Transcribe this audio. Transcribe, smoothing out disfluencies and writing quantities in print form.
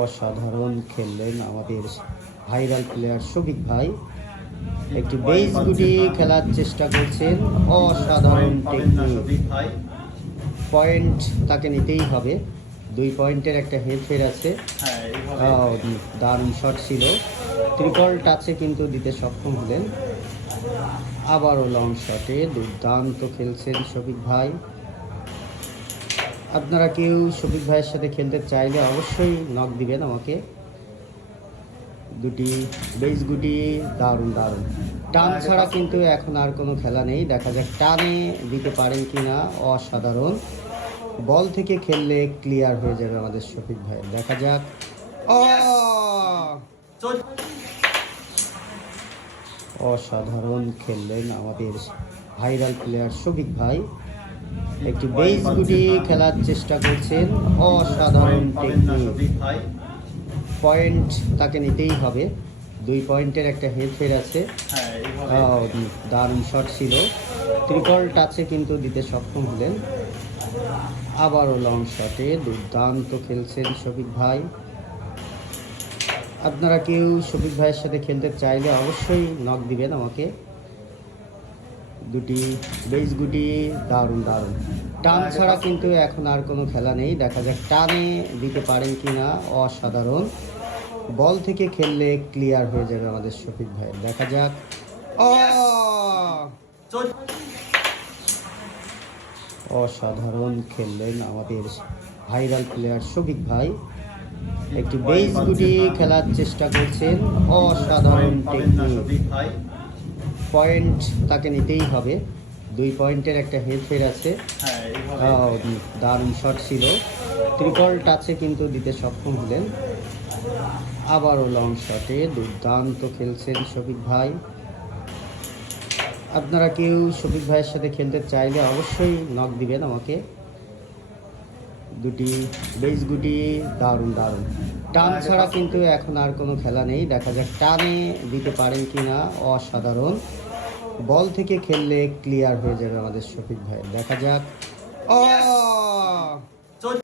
অসাধারণ খেললেন আমাদের viral player Shafiq ভাই। একটি বেস গুটি খেলার চেষ্টা করছেন, অসাধারণ টেকনিক। পয়েন্ট তাকে নিতেই হবে, 2 পয়েন্টের একটা হেরফের আছে। দারুণ শট ছিল, ট্রিপল টাচে কিন্তু দিতে সক্ষম হলেন। আবারও লং শটে দুর্দান্ত খেলছেন শফিক ভাই। আপনারা কেউ শফিক ভাইয়ের সাথে খেলতে চাইলে অবশ্যই নক দিবেন আমাকে। দুটি বেস গুটি দারুণ দারুণ টান ছাড়া কিন্তু এখন আর কোনো খেলা নেই। দেখা যাক টানে দিতে পারেন কিনা। অসাধারণ, বল থেকে খেললে ক্লিয়ার হয়ে যাবে আমাদের শফিক ভাই। দেখা যাক। অসাধারণ খেললেন আমাদের ভাইরাল প্লেয়ার শফিক ভাই। একটি বেস গুটি খেলার চেষ্টা করছেন, অসাধারণ টেকনিক। পয়েন্ট তাকে নিতেই হবে, 2 পয়েন্টের একটা হেরফের আছে। দারুণ শট ছিল, ট্রিপল টাচে কিন্তু দিতে সক্ষম হলেন। আবারও লং শটে দুর্দান্ত খেলছেন শফিক ভাই। আপনারা কেউ শফিক ভাইয়ের সাথে খেলতে চাইলে অবশ্যই নক দিবেন আমাকে। দুটি বেস গুটি দারুণ দারুণ টান ছাড়া কিন্তু এখন আর কোনো খেলা নেই। দেখা যাক টানে দিতে পারেন কিনা। অসাধারণ, বল থেকে খেললে ক্লিয়ার হয়ে যাবে আমাদের শফিক ভাই। দেখা যাক। অসাধারণ খেললেন আমাদের ভাইরাল প্লেয়ার শফিক ভাই। একটি বেস গুটি খেলার চেষ্টা করছেন, অসাধারণ টেকনিক। পয়েন্ট তাকে নিতেই হবে, 2 পয়েন্টের একটা হেরফের আছে। দারুণ শট ছিল, ট্রিপল টাচে কিন্তু দিতে সক্ষম হলেন। আবারও লং শটে দুর্দান্ত খেলছেন শফিক ভাই। আপনারা কেউ শফিক ভাইয়ের সাথে খেলতে চাইলে অবশ্যই নক দিবেন আমাকে। দুটি বেস গুটি দারুণ দারুণ টান ছাড়া কিন্তু এখন আর কোনো খেলা নেই। দেখা যাক টানে দিতে পারেন কিনা। অসাধারণ, বল থেকে খেললে ক্লিয়ার হয়ে যাবে আমাদের শফিক ভাই। দেখা যাক।